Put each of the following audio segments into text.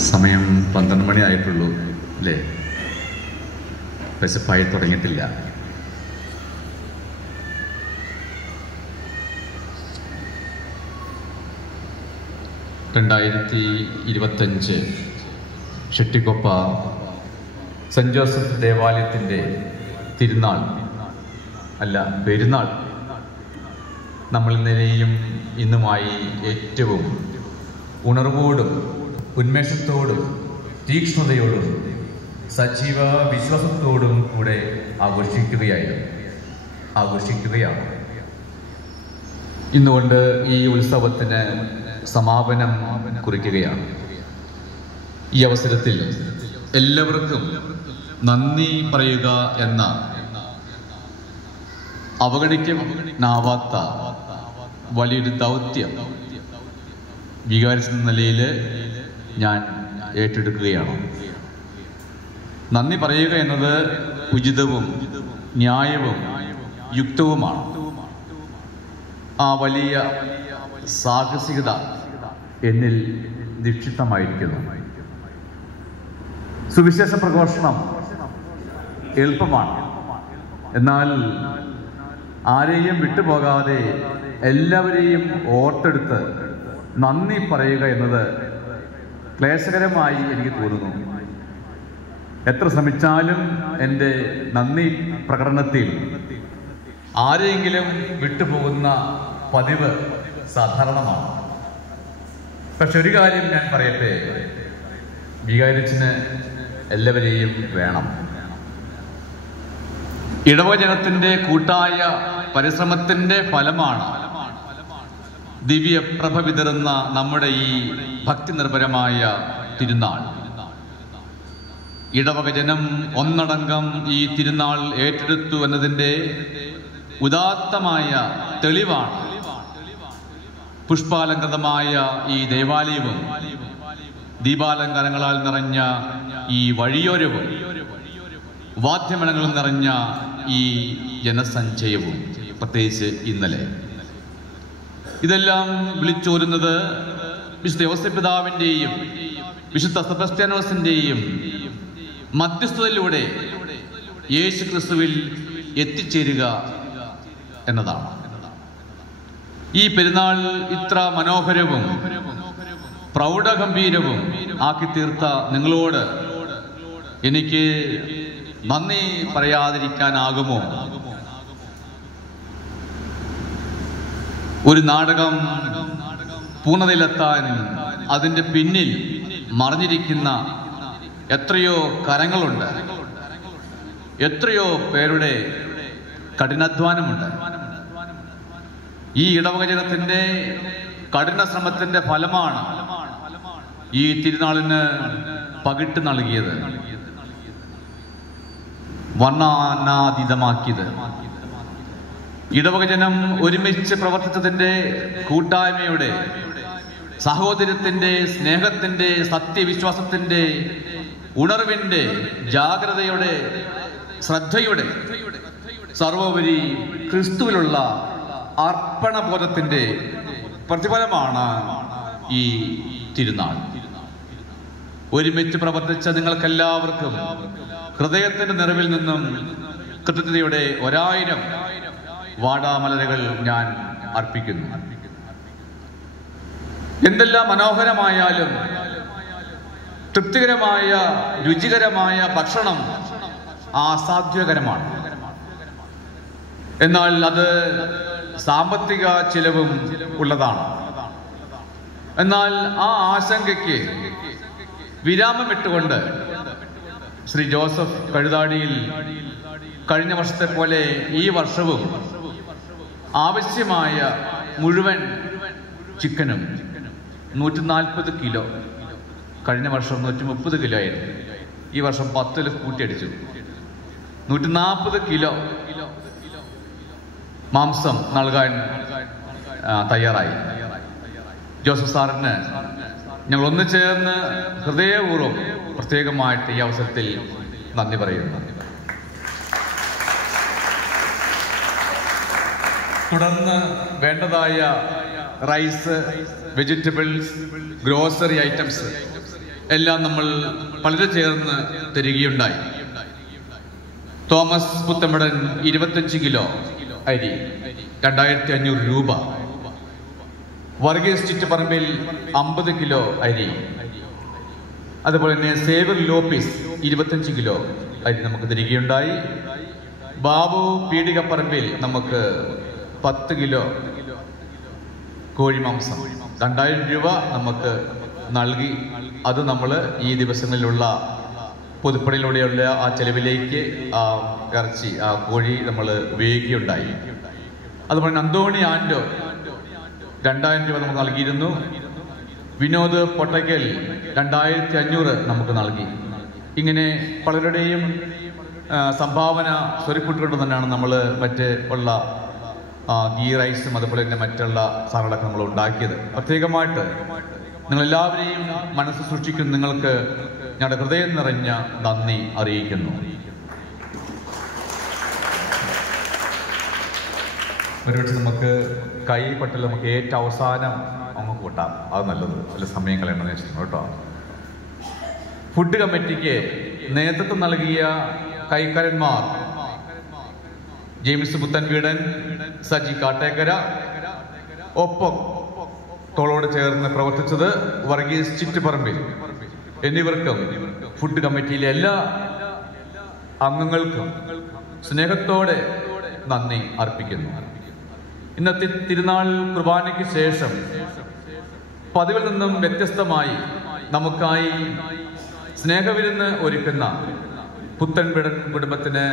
സമയം 12 മണി ആയിട്ടുള്ളൂ അല്ലേ? വിശപ്പായി തുടങ്ങിയിട്ടില്ല. (2025) ഷെട്ടിക്കൊപ്പ സെന്റ് ജോസഫ് ദേവാലയത്തിൻ്റെ തിരുനാൾ അല്ല പെരുന്നാൾ നമ്മൾ ഇന്നലെയും ഇന്നുമായി ഏറ്റവും ഉണർവോടും ഉന്മേഷത്തോടും തീക്ഷ്ണതയോടും സജീവ വിശ്വാസത്തോടും കൂടെ ആഘോഷിക്കുകയാണ്. ഇന്നുകൊണ്ട് ഈ ഉത്സവത്തിന് സമാപനം കുറിക്കുകയാണ്. ഈ അവസരത്തിൽ എല്ലാവർക്കും നന്ദി പറയുക എന്ന അവഗണിക്കാനാവാത്ത വലിയൊരു ദൗത്യം വികാരി എന്ന നിലയിൽ ഞാൻ ഏറ്റെടുക്കുകയാണ്. നന്ദി പറയുക എന്നത് ഉചിതവും ന്യായവും യുക്തവുമാണ്. ആ വലിയ സാഹസികത എന്നിൽ നിക്ഷിപ്തമായിരിക്കുന്നു. സുവിശേഷ പ്രഘോഷണം എളുപ്പമാണ്. എന്നാൽ ആരെയും വിട്ടുപോകാതെ എല്ലാവരെയും ഓർത്തെടുത്ത് നന്ദി പറയുക എന്നത് ക്ലേശകരമായി എനിക്ക് തോന്നുന്നു. എത്ര ശ്രമിച്ചാലും എൻ്റെ നന്ദി പ്രകടനത്തിൽ ആരെയെങ്കിലും വിട്ടുപോകുന്ന പതിവ് സാധാരണമാണ്. പക്ഷെ ഒരു കാര്യം ഞാൻ പറയട്ടെ, വികാരിച്ചിന് എല്ലാവരെയും വേണം. ഇടവജനത്തിൻ്റെ കൂട്ടായ പരിശ്രമത്തിൻ്റെ ഫലമാണ് ദിവ്യപ്രഭ വിതറുന്ന നമ്മുടെ ഈ ഭക്തി നിർഭരമായ തിരുനാൾ. ഇടവകജനം ഒന്നടങ്കം ഈ തിരുനാൾ ഏറ്റെടുത്തു എന്നതിൻ്റെ ഉദാത്തമായ തെളിവാണ് പുഷ്പാലങ്കൃതമായ ഈ ദേവാലയവും ദീപാലങ്കാരങ്ങളാൽ നിറഞ്ഞ ഈ വഴിയോരവും വാദ്യമേളങ്ങളും നിറഞ്ഞ ഈ ജനസഞ്ചയവും. പ്രത്യേകിച്ച് ഇന്നലെ ഇതെല്ലാം വിളിച്ചോരുന്നത് വിശുദ്ധ യോസേപ്പ് പിതാവിൻ്റെയും വിശുദ്ധ സെബസ്ത്യാനോസിൻ്റെയും മധ്യസ്ഥതയിലൂടെ യേശു ക്രിസ്തുവിൽ എത്തിച്ചേരുക എന്നതാണ്. ഈ പെരുന്നാൾ ഇത്ര മനോഹരവും പ്രൗഢഗംഭീരവും ആക്കി തീർത്ത നിങ്ങളോട് എനിക്ക് നന്ദി പറയാതിരിക്കാനാകുമോ? ഒരു നാടകം പൂർണ്ണതയിലെത്താൻ അതിൻ്റെ പിന്നിൽ മറിഞ്ഞിരിക്കുന്ന എത്രയോ കരങ്ങളുണ്ട്, എത്രയോ പേരുടെ കഠിനാധ്വാനമുണ്ട്. ഈ ഇടവകജനത്തിൻ്റെ കഠിന ശ്രമത്തിൻ്റെ ഫലമാണ് ഈ തിരുനാളിന് പകിട്ട് നൽകിയത്, വർണ്ണാനാതീതമാക്കിയത്. ഇടവകജനം ഒരുമിച്ച് പ്രവർത്തിച്ചതിൻ്റെ കൂട്ടായ്മയുടെ, സഹോദര്യത്തിൻ്റെ, സ്നേഹത്തിൻ്റെ, സത്യവിശ്വാസത്തിൻ്റെ, ഉണർവിൻ്റെ, ജാഗ്രതയുടെ, ശ്രദ്ധയുടെ, സർവോപരി ക്രിസ്തുവിലുള്ള അർപ്പണബോധത്തിൻ്റെ പ്രതിഫലമാണ് ഈ തിരുനാൾ. ഒരുമിച്ച് പ്രവർത്തിച്ച നിങ്ങൾക്കെല്ലാവർക്കും ഹൃദയത്തിൻ്റെ നിറവിൽ നിന്നും കൃതജ്ഞതയുടെ 1000 വാടാമലരുകൾ ഞാൻ അർപ്പിക്കുന്നു. എന്തെല്ലാം മനോഹരമായാലും തൃപ്തികരമായ രുചികരമായ ഭക്ഷണം അസാധ്യകരമാണ്. എന്നാൽ അത് സാമ്പത്തിക ചിലവും ഉള്ളതാണ്. എന്നാൽ ആ ആശങ്കയ്ക്ക് വിരാമമിട്ടുകൊണ്ട് ശ്രീ ജോസഫ് കഴുതാടിയിൽ കഴിഞ്ഞ വർഷത്തെ പോലെ ഈ വർഷവും ആവശ്യമായ മുഴുവൻ ചിക്കനും 140 കിലോ, കഴിഞ്ഞ വർഷം 130 കിലോ ആയിരുന്നു, ഈ വർഷം 10 കൂട്ടിയടിച്ചു, 140 കിലോ മാംസം നൽകാൻ തയ്യാറായി. ജോസഫ് സാറിന് ഞങ്ങൾ ഒന്ന് ചേർന്ന് ഹൃദയപൂർവ്വം പ്രത്യേകമായിട്ട് ഈ അവസരത്തിൽ നന്ദി പറയുന്നു. തുടർന്ന് വേണ്ടതായ റൈസ്, വെജിറ്റബിൾസ്, ഗ്രോസറി ഐറ്റംസ് എല്ലാം നമ്മൾ വളരെ ചേർന്ന് തരികയുണ്ടായി. തോമസ് പുത്തമ്പടൻ 25 കിലോ അരി 2500 രൂപ. വർഗീസ് ചിറ്റപ്പറമ്പിൽ 50 കിലോ അരി. അതുപോലെ തന്നെ സേവർ ലോപ്പിസ് 25 കിലോ അരി നമുക്ക് തരികയുണ്ടായി. ബാബു പീടികപ്പറമ്പിൽ നമുക്ക് 10 കിലോ കോഴിമാംസം 2000 രൂപ നമുക്ക് നൽകി. അത് നമ്മൾ ഈ ദിവസങ്ങളിലുള്ള പൊതുപ്പണിയിലൂടെയുള്ള ആ ചെലവിലേക്ക് ആ ഇറച്ചി ആ കോഴി നമ്മൾ ഉപയോഗിക്കുകയുണ്ടായി. അതുപോലെ അന്തോണി ആൻഡോ 2000 രൂപ നമുക്ക് നൽകിയിരുന്നു. വിനോദ് പൊട്ടയ്ക്കൽ 2500 നമുക്ക് നൽകി. ഇങ്ങനെ പലരുടെയും സംഭാവന സ്വരുക്കൂട്ടുകൊണ്ട് തന്നെയാണ് നമ്മൾ മറ്റ് ഉള്ള ഗീ റൈസും അതുപോലെ തന്നെ മറ്റുള്ള സാധനങ്ങളൊക്കെ നമ്മൾ ഉണ്ടാക്കിയത്. പ്രത്യേകമായിട്ട് നിങ്ങളെല്ലാവരെയും മനസ്സ് സൂക്ഷിക്കുന്ന നിങ്ങൾക്ക് ഞങ്ങളുടെ ഹൃദയം നിറഞ്ഞ നന്ദി അറിയിക്കുന്നു. ഒരുപക്ഷെ നമുക്ക് കൈ പറ്റില്ല, നമുക്ക് ഏറ്റവും അവസാനം നമുക്ക് കൂട്ടാം, അത് നല്ലത്. നല്ല സമയം കളയണമെന്ന് വെച്ചിരുന്നു കേട്ടോ. ഫുഡ് കമ്മിറ്റിക്ക് നേതൃത്വം നൽകിയ കൈക്കാരന്മാർ ജെയിംസ് പുത്തൻവീടൻ, സജി കാട്ടേക്കര, ഒപ്പം തോളോട് ചേർന്ന് പ്രവർത്തിച്ചത് വർഗീസ് ചിറ്റപ്പറമ്പിൽ എന്നിവർക്കും ഫുഡ് കമ്മിറ്റിയിലെ എല്ലാ അംഗങ്ങൾക്കും സ്നേഹത്തോടെ നന്ദി അർപ്പിക്കുന്നു. ഇന്നത്തെ തിരുനാൾ കുർബാനയ്ക്ക് ശേഷം പതിവിൽ നിന്നും വ്യത്യസ്തമായി നമുക്കായി സ്നേഹവിരുന്ന് ഒരുക്കുന്ന പുത്തൻവീടൻ കുടുംബത്തിന്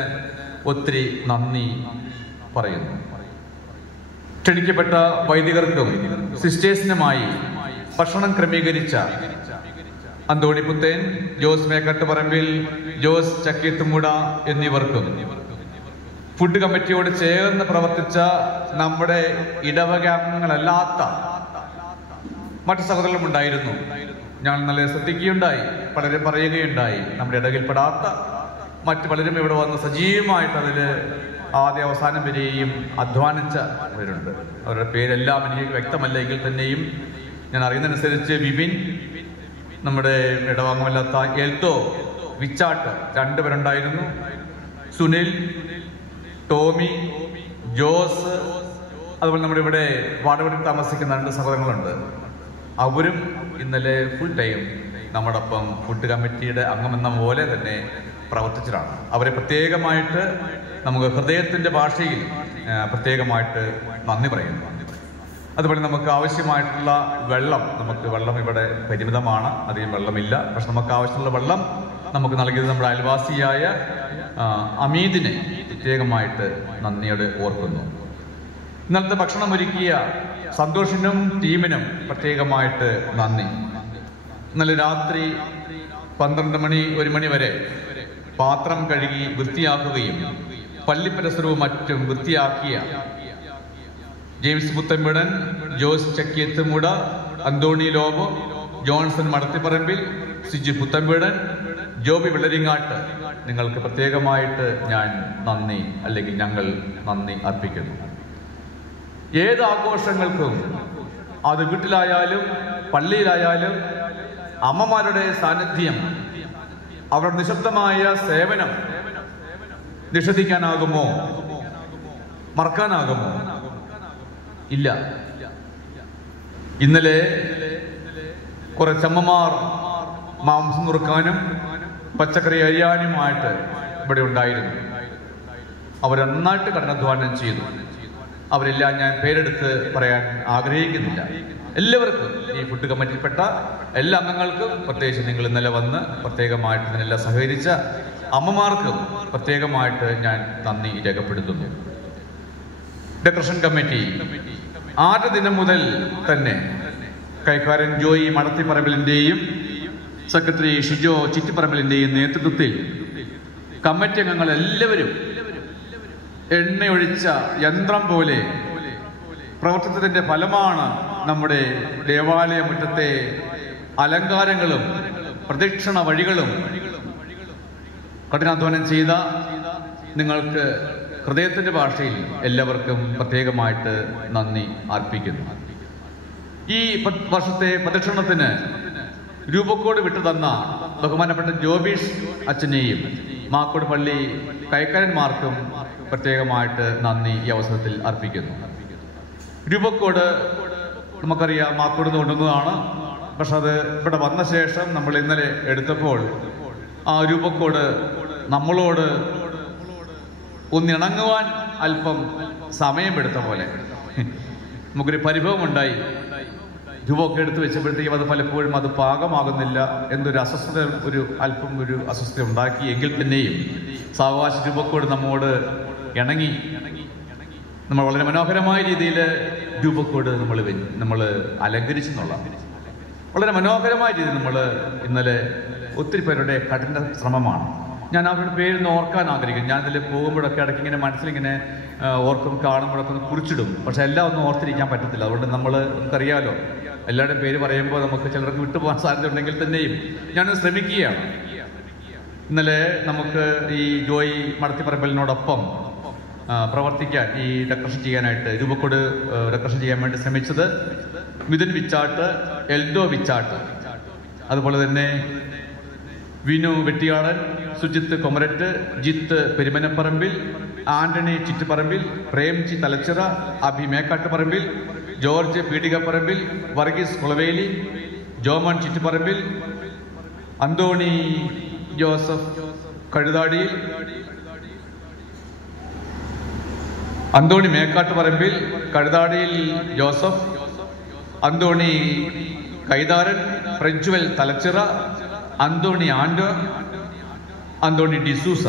ഒത്തിരി നന്ദി പറയുന്നു. ക്ഷണിക്കപ്പെട്ട വൈദികർക്കും സിസ്റ്റേഴ്സിനുമായി ഭക്ഷണം ക്രമീകരിച്ച അന്തോണി പുത്തേൻ, ജോസ് മേക്കട്ടുപറമ്പിൽ, ജോസ് ചക്കീത്തുമൂട എന്നിവർക്കും ഫുഡ് കമ്മിറ്റിയോട് ചേർന്ന് പ്രവർത്തിച്ച നമ്മുടെ ഇടവക അംഗങ്ങളല്ലാത്ത മറ്റു സഹോദരങ്ങളും ഉണ്ടായിരുന്നു. ഞാൻ നല്ല ശ്രദ്ധിക്കുകയുണ്ടായി, പലരും പറയുകയുണ്ടായി. നമ്മുടെ ഇടകിൽപ്പെടാത്ത മറ്റു പലരും ഇവിടെ വന്ന് സജീവമായിട്ട് അതിൽ ആദ്യ അവസാനം വരെയും അധ്വാനിച്ചവരുണ്ട്. അവരുടെ പേരെല്ലാം എനിക്ക് വ്യക്തമല്ലെങ്കിൽ തന്നെയും ഞാൻ അറിയുന്നതനുസരിച്ച് വിപിൻ, നമ്മുടെ ഇടവാങ്ങമല്ലാത്ത എൽത്തോ, വിച്ചാട്ട് 2 പേരുണ്ടായിരുന്നു. സുനിൽ, ടോമി, ജോസ്, അതുപോലെ നമ്മുടെ ഇവിടെ വാടകയിൽ താമസിക്കുന്ന 2 സഹോദരങ്ങളുണ്ട്. അവരും ഇന്നലെ ഫുൾ ടൈം നമ്മോടൊപ്പം ഫുഡ് കമ്മിറ്റിയുടെ അംഗമെന്ന പോലെ തന്നെ പ്രവർത്തിച്ചതാണ്. അവരെ പ്രത്യേകമായിട്ട് നമുക്ക് ഹൃദയത്തിൻ്റെ ഭാഷയിൽ പ്രത്യേകമായിട്ട് നന്ദി പറയുന്നു. അതുപോലെ നമുക്ക് ആവശ്യമായിട്ടുള്ള വെള്ളം ഇവിടെ പരിമിതമാണ്, അധികം വെള്ളമില്ല. പക്ഷെ നമുക്ക് ആവശ്യമുള്ള വെള്ളം നമുക്ക് നൽകിയത് നമ്മുടെ അയൽവാസിയായ അമീദിനെ പ്രത്യേകമായിട്ട് നന്ദിയോടെ ഓർക്കുന്നു. ഇന്നലത്തെ ഭക്ഷണം ഒരുക്കിയ സന്തോഷിനും ടീമിനും പ്രത്യേകമായിട്ട് നന്ദി. ഇന്നലെ രാത്രി 12 മണി 1 മണി വരെ പാത്രം കഴുകി വൃത്തിയാക്കുകയും പള്ളി പരിസരവും മറ്റും വൃത്തിയാക്കിയ ജെയിംസ് പുത്തൻവീടൻ, ജോസ് ചക്കിയത്തുമൂട, അന്തോണി ലോബോ, ജോൺസൺ മടത്തിപ്പറമ്പിൽ, സിജി പുത്തൻവീടൻ, ജോബി വെള്ളരിങ്ങാട്ട്, നിങ്ങൾക്ക് പ്രത്യേകമായിട്ട് ഞങ്ങൾ നന്ദി അർപ്പിക്കുന്നു. ഏത് ആഘോഷങ്ങൾക്കും അത് വീട്ടിലായാലും പള്ളിയിലായാലും അമ്മമാരുടെ സാന്നിധ്യം, അവരുടെ നിശബ്ദമായ സേവനം നിഷേധിക്കാനാകുമോ? മറക്കാനാകുമോ? ഇല്ല. ഇന്നലെ കുറച്ചമ്മമാർ മാംസം നുറുക്കാനും പച്ചക്കറി അരിയാനുമായിട്ട് ഇവിടെ ഉണ്ടായിരുന്നു. അവർ നന്നായിട്ട് കഠിനാധ്വാനം ചെയ്തു. അവരെല്ലാം ഞാൻ പേരെടുത്ത് പറയാൻ ആഗ്രഹിക്കുന്നില്ല. എല്ലാവർക്കും, ഈ ഫുഡ് കമ്മിറ്റിയിൽപ്പെട്ട എല്ലാ അംഗങ്ങൾക്കും, പ്രത്യേകിച്ച് നിങ്ങൾ ഇന്നലെ വന്ന് പ്രത്യേകമായിട്ട് ഇതിനെല്ലാം സഹകരിച്ച അമ്മമാർക്കും പ്രത്യേകമായിട്ട് ഞാൻ നന്ദി രേഖപ്പെടുത്തുന്നു. ഡെക്കറേഷൻ കമ്മിറ്റി ആദ്യ ദിനം മുതൽ തന്നെ കൈക്കാരൻ ജോയി മടത്തിപ്പറമ്പിലിന്റെയും സെക്രട്ടറി ഷിജോ ചിറ്റിപ്പറമ്പിലിന്റെയും നേതൃത്വത്തിൽ കമ്മിറ്റി അംഗങ്ങൾ എല്ലാവരും എണ്ണയൊഴിച്ച യന്ത്രം പോലെ പ്രവർത്തിച്ചതിന്റെ ഫലമാണ് നമ്മുടെ ദേവാലയ മുറ്റത്തെ അലങ്കാരങ്ങളും പ്രദക്ഷിണ വഴികളും. കഠിനാധ്വാനം ചെയ്ത നിങ്ങൾക്ക് ഹൃദയത്തിന്റെ ഭാഷയിൽ എല്ലാവർക്കും പ്രത്യേകമായിട്ട് നന്ദി അർപ്പിക്കുന്നു. ഈ വർഷത്തെ പ്രദക്ഷിണത്തിന് രൂപക്കോട് വിട്ടു തന്ന ബഹുമാനപ്പെട്ട ജോബീഷ് അച്ഛനെയും മാക്കോട് പള്ളി കൈക്കാരന്മാർക്കും പ്രത്യേകമായിട്ട് നന്ദി ഈ അവസരത്തിൽ അർപ്പിക്കുന്നു. രൂപക്കോട് നമുക്കറിയാം മാക്കോട് നിന്ന് കൊണ്ടുവന്നതാണ്. പക്ഷെ അത് ഇവിടെ വന്ന ശേഷം നമ്മൾ ഇന്നലെ എടുത്തപ്പോൾ ആ രൂപക്കോട് നമ്മളോട് ഒന്നിണങ്ങുവാൻ അല്പം സമയമെടുത്ത പോലെ നമുക്കൊരു പരിഭവമുണ്ടായി. രൂപമൊക്കെ എടുത്തു വെച്ചപ്പോഴത്തേക്കും അത് പലപ്പോഴും അത് പാകമാകുന്നില്ല എന്നൊരു അസ്വസ്ഥത, അല്പം ഒരു അസ്വസ്ഥത ഉണ്ടാക്കി. എങ്കിൽ തന്നെയും സാവകാശ രൂപക്കോട് നമ്മോട് ഇണങ്ങി നമ്മൾ വളരെ മനോഹരമായ രീതിയിൽ രൂപക്കോട് നമ്മൾ അലങ്കരിച്ചെന്നുള്ള വളരെ മനോഹരമായ രീതിയിൽ നമ്മൾ ഇന്നലെ ഒത്തിരി പേരുടെ കഠിന ശ്രമമാണ്. ഞാൻ അവരുടെ പേരൊന്ന് ഓർക്കാൻ ആഗ്രഹിക്കുന്നു. ഞാനിതിൽ പോകുമ്പോഴൊക്കെ ഇടയ്ക്ക് ഇങ്ങനെ മനസ്സിലിങ്ങനെ ഓർക്കും, കാണുമ്പോഴൊക്കെ ഒന്ന് കുറിച്ചിടും. പക്ഷെ എല്ലാം ഒന്നും ഓർത്തിരിക്കാൻ പറ്റത്തില്ല. അതുകൊണ്ട് നമുക്കറിയാമല്ലോ, എല്ലാവരുടെയും പേര് പറയുമ്പോൾ നമുക്ക് ചിലർക്ക് വിട്ടുപോകാൻ സാധ്യത ഉണ്ടെങ്കിൽ തന്നെയും ഞാനത് ശ്രമിക്കുകയാണ്. ഇന്നലെ നമുക്ക് ഈ ജോയി മടത്തിപ്പറമ്പലിനോടൊപ്പം പ്രവർത്തിക്കാൻ, ഈ ഡെക്കറേഷൻ ചെയ്യാനായിട്ട് രൂപക്കോട് ഡെക്കറേഷൻ ചെയ്യാൻ വേണ്ടി ശ്രമിച്ചത് മിഥുൻ വിച്ചാട്ട്, എൽദോ വിച്ചാട്ട്, അതുപോലെ തന്നെ വിനു വെട്ടിയാടൻ, സുജിത്ത് കൊമരറ്റ്, ജിത്ത് പെരുമനപ്പറമ്പിൽ, ആന്റണി ചിറ്റുപറമ്പിൽ, പ്രേംജി തലച്ചിറ, അഭി മേക്കാട്ടുപറമ്പിൽ, ജോർജ് പീടികപ്പറമ്പിൽ, വർഗീസ് കുളവേലി, ജോമൺ ചിറ്റുപറമ്പിൽ, അന്തോണി ജോസഫ് കഴുതാടിയിൽ, അന്തോണി മേക്കാട്ടുപറമ്പിൽ, കഴുതാടിയിൽ ജോസഫ്, അന്തോണി കൈതാരൻ, പ്രജ്വൽ തലച്ചിറ, അന്തോണി ആൻഡോ, അന്തോണി ഡിസൂസ.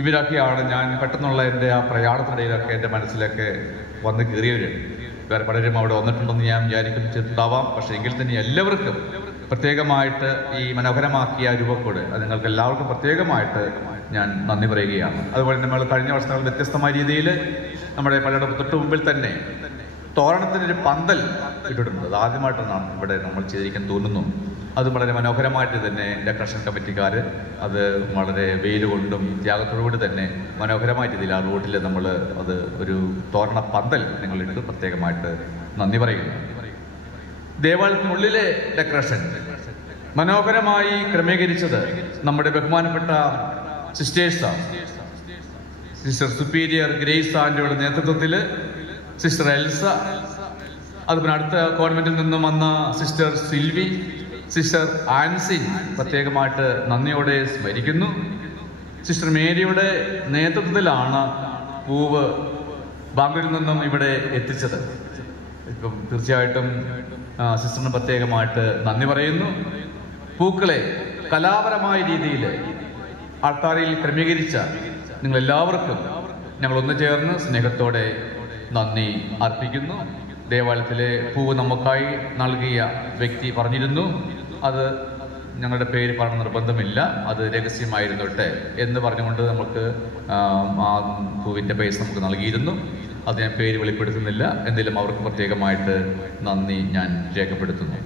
ഇവരൊക്കെയാണ് ഞാൻ പെട്ടെന്നുള്ള എൻ്റെ ആ പ്രയാണത്തിനിടയിലൊക്കെ എൻ്റെ മനസ്സിലൊക്കെ വന്ന് കയറിയവർ. വേറെ പലരും അവിടെ വന്നിട്ടുണ്ടെന്ന് ഞാൻ വിചാരിക്കുന്നുണ്ടാവാം. പക്ഷേ എങ്കിൽ തന്നെ എല്ലാവർക്കും പ്രത്യേകമായിട്ട് ഈ മനോഹരമാക്കിയ രൂപക്കോട് അത് നിങ്ങൾക്ക് എല്ലാവർക്കും പ്രത്യേകമായിട്ട് ഞാൻ നന്ദി പറയുകയാണ്. അതുപോലെ നമ്മൾ കഴിഞ്ഞ വർഷങ്ങൾ വ്യത്യസ്തമായ രീതിയിൽ നമ്മുടെ പലരുടെ തൊട്ട് മുമ്പിൽ തന്നെ തോരണത്തിനൊരു പന്തൽ ഇട്ടിട്ടുണ്ട്. അത് ആദ്യമായിട്ടാണ് ഇവിടെ നമ്മൾ ചെയ്തിരിക്കാൻ തോന്നുന്നു. അത് വളരെ മനോഹരമായിട്ട് തന്നെ ഡെക്കറേഷൻ കമ്മിറ്റിക്കാർ അത് വളരെ വെയിൽ കൊണ്ടും ത്യാഗത്തോടുകൂടി തന്നെ മനോഹരമായ രീതിയിൽ ആ റോഡിൽ നമ്മൾ അത് ഒരു തോരണ പന്തൽ നിങ്ങളിട്ട് പ്രത്യേകമായിട്ട് നന്ദി പറയുന്നു. ദേവാലയത്തിനുള്ളിലെ ഡെക്കറേഷൻ മനോഹരമായി ക്രമീകരിച്ചത് നമ്മുടെ ബഹുമാനപ്പെട്ട സിസ്റ്റേഴ്സാണ്. സിസ്റ്റർ സുപ്പീരിയർ ഗ്രേസ് ആൻറ്റിയുടെ നേതൃത്വത്തിൽ സിസ്റ്റർ എൽസ, അതുപോലെ അടുത്ത കോൺവെന്റിൽ നിന്നും വന്ന സിസ്റ്റർ സിൽവി, സിസ്റ്റർ ആൻസിൻ പ്രത്യേകമായിട്ട് നന്ദിയോടെ സ്മരിക്കുന്നു. സിസ്റ്റർ മേരിയുടെ നേതൃത്വത്തിലാണ് പൂവ് ബാംഗ്ലൂരിൽ നിന്നും ഇവിടെ എത്തിച്ചത്. ഇപ്പം തീർച്ചയായിട്ടും സിസ്റ്ററിന് പ്രത്യേകമായിട്ട് നന്ദി പറയുന്നു. പൂക്കളെ കലാപരമായ രീതിയിൽ ആൾക്കാരിൽ ക്രമീകരിച്ച നിങ്ങളെല്ലാവർക്കും ഞങ്ങൾ ഒന്ന് ചേർന്ന് സ്നേഹത്തോടെ നന്ദി അർപ്പിക്കുന്നു. ദേവാലയത്തിലെ പൂവ് നമുക്കായി നൽകിയ വ്യക്തി പറഞ്ഞിരുന്നു, അത് ഞങ്ങളുടെ പേര് പറഞ്ഞ നിർബന്ധമില്ല, അത് രഹസ്യമായിരുന്നോട്ടെ എന്ന് പറഞ്ഞുകൊണ്ട് നമുക്ക് ആ പൂവിൻ്റെ പൈസ നമുക്ക് നൽകിയിരുന്നു. അത് ഞാൻ പേര് വെളിപ്പെടുത്തുന്നില്ല. എന്തെങ്കിലും അവർക്ക് പ്രത്യേകമായിട്ട് നന്ദി ഞാൻ രേഖപ്പെടുത്തുന്നു.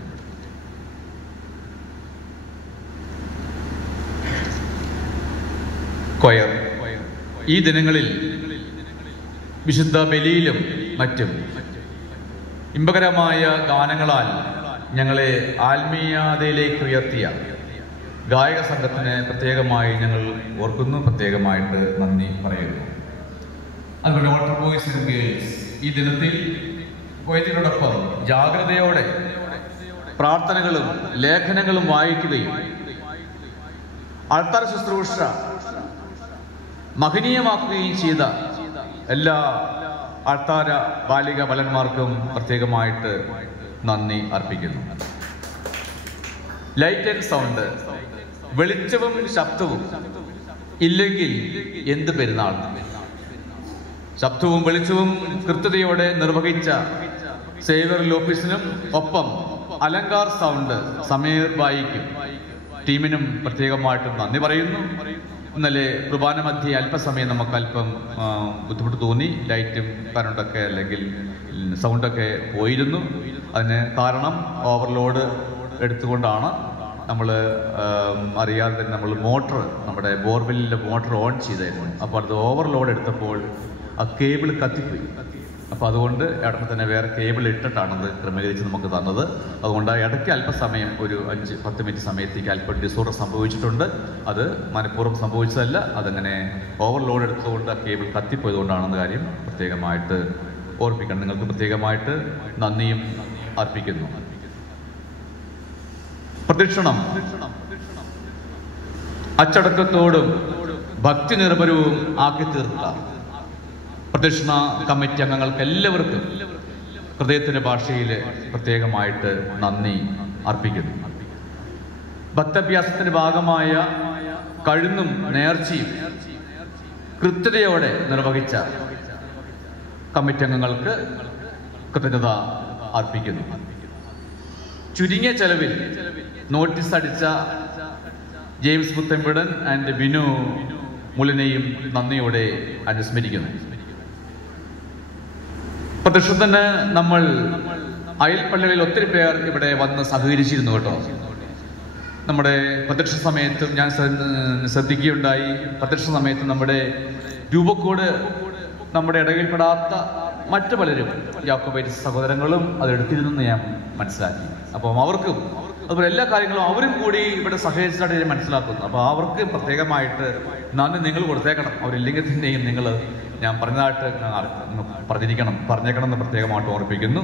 കൊയർ ഈ ദിനങ്ങളിൽ വിശുദ്ധ ബലിയിലും മറ്റും ഇമ്പകരമായ ഗാനങ്ങളാൽ ഞങ്ങളെ ആത്മീയതയിലേക്ക് ഉയർത്തിയ ഗായക സംഘത്തിന് പ്രത്യേകമായി ഞങ്ങൾ ഓർക്കുന്നു, പ്രത്യേകമായിട്ട് നന്ദി പറയുന്നു. അതുപോലെ വാട്ടർ ബോയ്സ് ആൻഡ് ഗേൾസ് ഈ ദിനത്തിൽ പോയതിനോടൊപ്പം ജാഗ്രതയോടെ പ്രാർത്ഥനകളും ലേഖനങ്ങളും വായിക്കുകയും ആൾത്താര ശുശ്രൂഷ മഹനീയമാക്കുകയും ചെയ്ത എല്ലാ ആൾത്താര ബാലിക ബാലന്മാർക്കും പ്രത്യേകമായിട്ട് നന്ദി അർപ്പിക്കുന്നു. ലൈറ്റ് ആൻഡ് സൗണ്ട്, വെളിച്ചവും ശബ്ദവും ഇല്ലെങ്കിൽ എന്ത് പെരുന്നാൾ. ശബ്ദവും വെളിച്ചവും കൃത്യതയോടെ നിർവഹിച്ച സേവർ ലോഫീസിനും ഒപ്പം അലങ്കാർ സൗണ്ട് സമീർ ബായിക്കും ടീമിനും പ്രത്യേകമായിട്ടും നന്ദി പറയുന്നു. ഇന്നലെ കുർബാന മധ്യേ അല്പസമയം നമുക്ക് അല്പം ബുദ്ധിമുട്ട് തോന്നി. ലൈറ്റും കറണ്ടൊക്കെ അല്ലെങ്കിൽ സൗണ്ടൊക്കെ പോയിരുന്നു. അതിന് കാരണം ഓവർലോഡ് എടുത്തുകൊണ്ടാണ്. നമ്മൾ അറിയാതെ തന്നെ നമ്മൾ നമ്മുടെ ബോർവെല്ലിൻ്റെ മോട്ടർ ഓൺ ചെയ്തായിരുന്നു. അപ്പോൾ അത് ഓവർലോഡ് എടുത്തപ്പോൾ ആ കേബിൾ കത്തിപ്പോയി. അപ്പോൾ അതുകൊണ്ട് ഇടയ്ക്ക് തന്നെ വേറെ കേബിൾ ഇട്ടിട്ടാണ് അത് ക്രമീകരിച്ച് നമുക്ക് തന്നത്. അതുകൊണ്ട് ഇടയ്ക്ക് അല്പസമയം ഒരു 5-10 മിനിറ്റ് സമയത്തേക്ക് അല്പം ഡിസോർഡർ സംഭവിച്ചിട്ടുണ്ട്. അത് മനഃപൂർവ്വം സംഭവിച്ചതല്ല, അതങ്ങനെ ഓവർലോഡ് എടുത്തുകൊണ്ട് ആ കേബിൾ കത്തിപ്പോയതുകൊണ്ടാണെന്ന കാര്യം പ്രത്യേകമായിട്ട് ഓർപ്പിക്കണം. നിങ്ങൾക്ക് പ്രത്യേകമായിട്ട് നന്ദിയും അർപ്പിക്കുന്നു. പ്രദക്ഷിണം അച്ചടക്കത്തോടും ഭക്തി നിർഭരവും ആക്കി തീർത്ത പ്രദക്ഷിണ കമ്മിറ്റി അംഗങ്ങൾക്ക് എല്ലാവർക്കും ഹൃദയത്തിന്റെ ഭാഷയിൽ പ്രത്യേകമായിട്ട് നന്ദി അർപ്പിക്കുന്നു. ഭക്തഭ്യാസത്തിന്റെ ഭാഗമായ കഴുന്നും നേർച്ചയും കൃത്യതയോടെ നിർവഹിച്ച കമ്മിറ്റി അംഗങ്ങൾക്ക് കൃതജ്ഞത അർപ്പിക്കുന്നു. ചുരുങ്ങിയ ചെലവിൽ നോട്ടീസ് അടിച്ച ജെയിംസ് പുത്തമ്പിടൻ ആൻഡ് ബിനു മുളിനെയും നന്ദിയോടെ അനുസ്മരിക്കുന്നു. പ്രദക്ഷിണത്തിന് നമ്മൾ അയൽപ്പള്ളികളിൽ ഒത്തിരി പേർ ഇവിടെ വന്ന് സഹകരിച്ചിരുന്നു കേട്ടോ. നമ്മുടെ പ്രദക്ഷിണ സമയത്തും ഞാൻ ശ്രദ്ധിക്കുകയുണ്ടായി. പ്രദക്ഷിണ സമയത്ത് നമ്മുടെ രൂപക്കോട് നമ്മുടെ ഇടയിൽപ്പെടാത്ത മറ്റു പലരും യാക്കോബൈറ്റ് സഹോദരങ്ങളും അതെടുത്തിരുന്നെന്ന് ഞാൻ മനസ്സിലാക്കി. അപ്പം അവർക്കും അതുപോലെ എല്ലാ കാര്യങ്ങളും അവരും കൂടി ഇവിടെ സഹകരിച്ചായിട്ട് ഞാൻ മനസ്സിലാക്കുന്നു. അപ്പോൾ അവർക്ക് പ്രത്യേകമായിട്ട് നന്ദി നിങ്ങൾ കൊടുത്തേക്കണം. അവരില്ലെങ്കിൽ തന്നെയും നിങ്ങൾ ഞാൻ പറഞ്ഞതായിട്ട് പറഞ്ഞേക്കണം എന്ന് പ്രത്യേകമായിട്ട് ഓർപ്പിക്കുന്നു.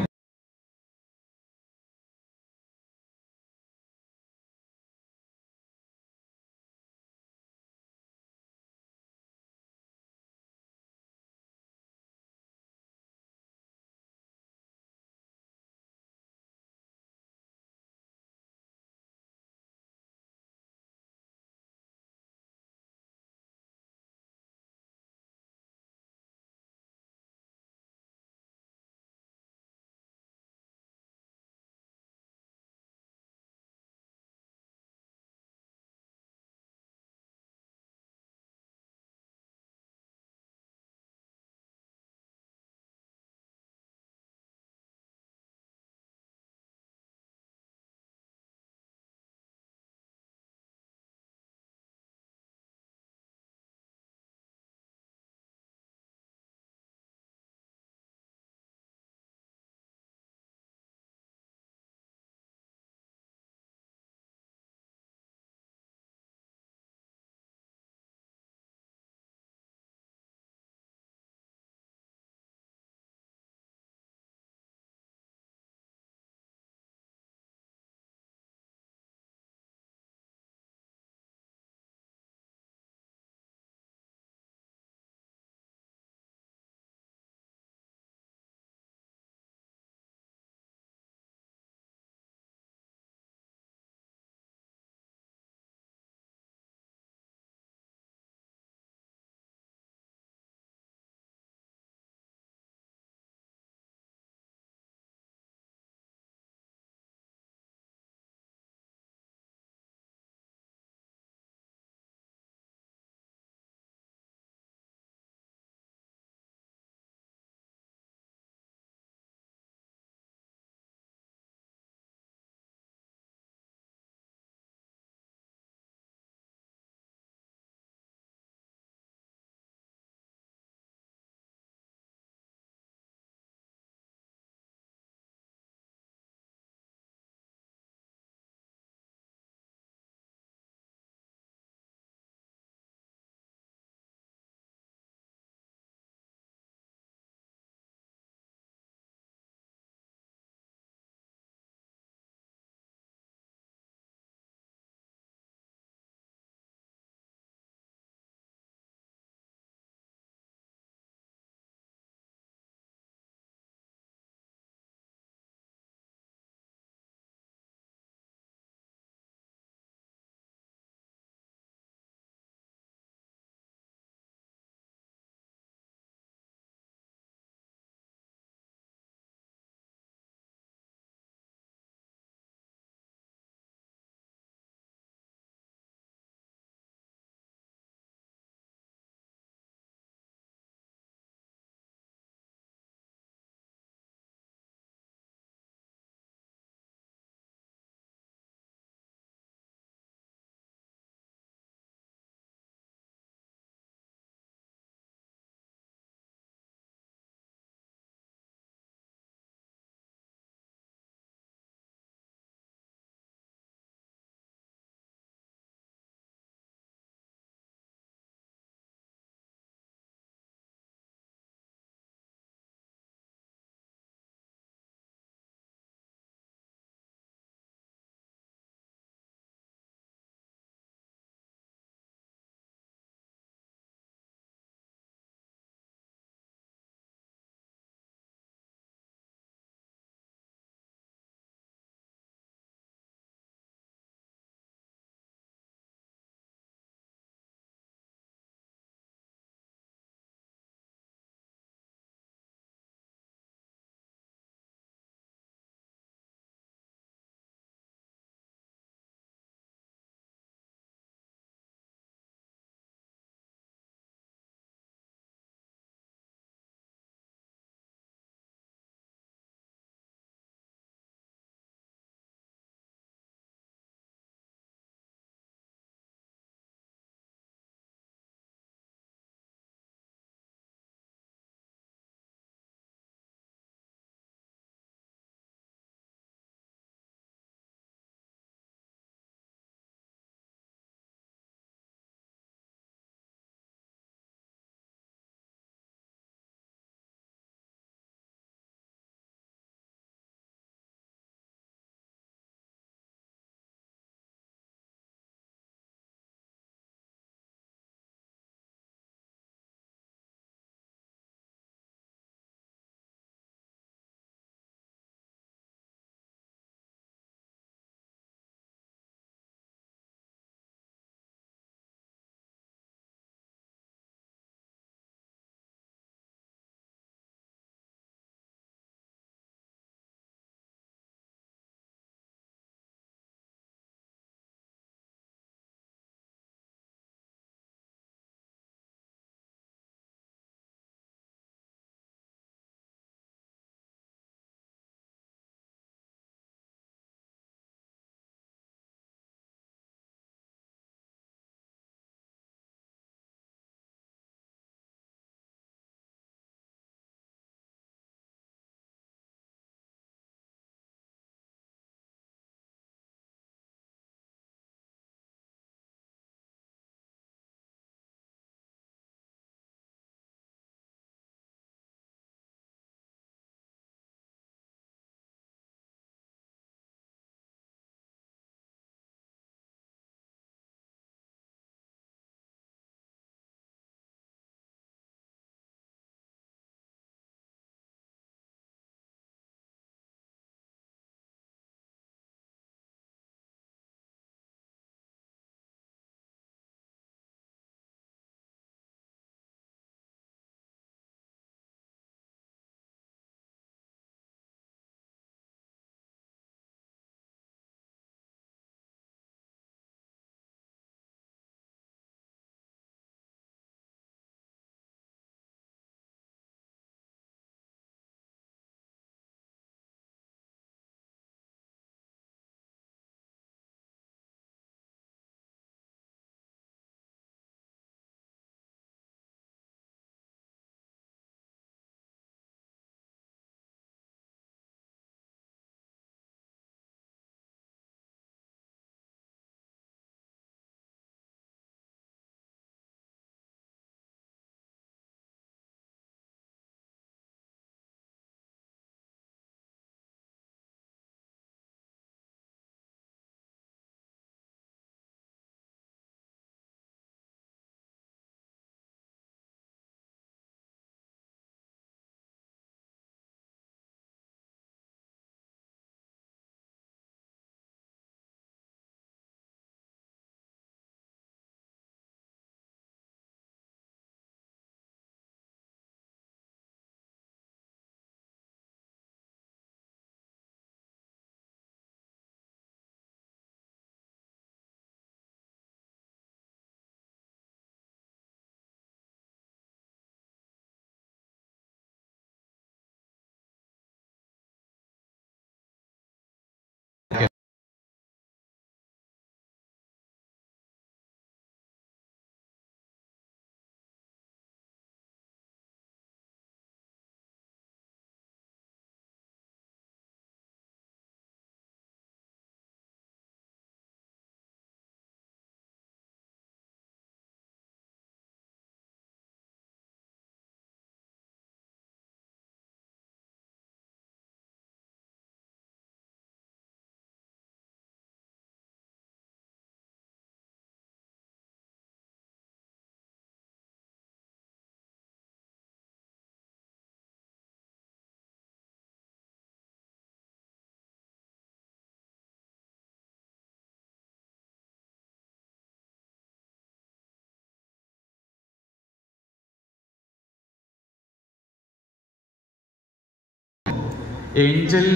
ഏഞ്ചൽ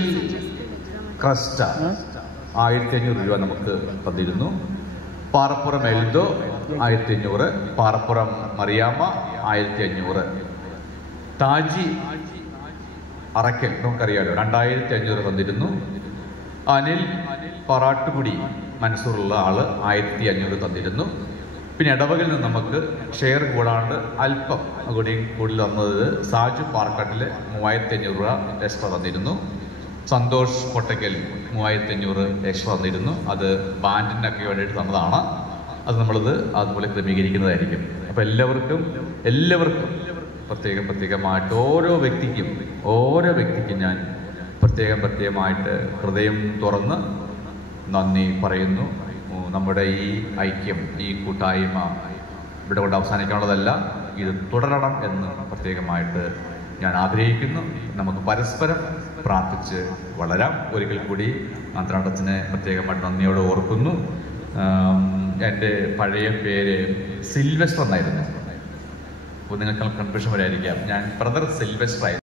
ക്രസ്റ്റ 1500 രൂപ നമുക്ക് തന്നിരുന്നു. പാറപ്പുറം എൽദോ 1500, പാറപ്പുറം മറിയാമ്മ 1500, താജി അറക്കൽ നമുക്കറിയാലോ 2500 തന്നിരുന്നു. അനിൽ പറാട്ടുകുടി മനസ്സൂറുള്ള ആള് 1500 തന്നിരുന്നു. പിന്നെ ഇടവകിൽ നിന്ന് നമുക്ക് ഷെയർ കൂടാണ്ട് അല്പം കൂടി കൂടുതൽ തന്നത് സാജു പാർക്കാട്ടിൽ 3500 രൂപ എക്സ്ട്രാ തന്നിരുന്നു. സന്തോഷ് കൊട്ടയ്ക്കൽ 3500 എക്സ്ട്രാ തന്നിരുന്നു. അത് ബാൻഡിനൊക്കെ വേണ്ടിയിട്ട് തന്നതാണ്. അത് നമ്മളത് അതുപോലെ ക്രമീകരിക്കുന്നതായിരിക്കും. അപ്പം എല്ലാവർക്കും പ്രത്യേകമായിട്ട് ഓരോ വ്യക്തിക്കും ഞാൻ പ്രത്യേകമായിട്ട് ഹൃദയം തുറന്ന് നന്ദി പറയുന്നു. നമ്മുടെ ഈ ഐക്യം, ഈ കൂട്ടായ്മ ഇവിടെ കൊണ്ട് അവസാനിക്കാനുള്ളതല്ല, ഇത് തുടരണം എന്ന് പ്രത്യേകമായിട്ട് ഞാൻ ആഗ്രഹിക്കുന്നു. നമുക്ക് പരസ്പരം പ്രാർത്ഥിച്ച് വളരാം. ഒരിക്കൽ കൂടി ആന്ത്രാണ്ടച്ചനെ പ്രത്യേകമായിട്ട് നന്ദിയോടെ ഓർക്കുന്നു. എൻ്റെ പഴയ പേര് സിൽവസ്റ്റർ എന്നായിരുന്നു. അപ്പോൾ നിങ്ങൾക്ക് കൺഫ്യൂഷൻ വരായിരിക്കാം. ഞാൻ ബ്രദർ സിൽവസ്റ്റർ ആയിരുന്നു.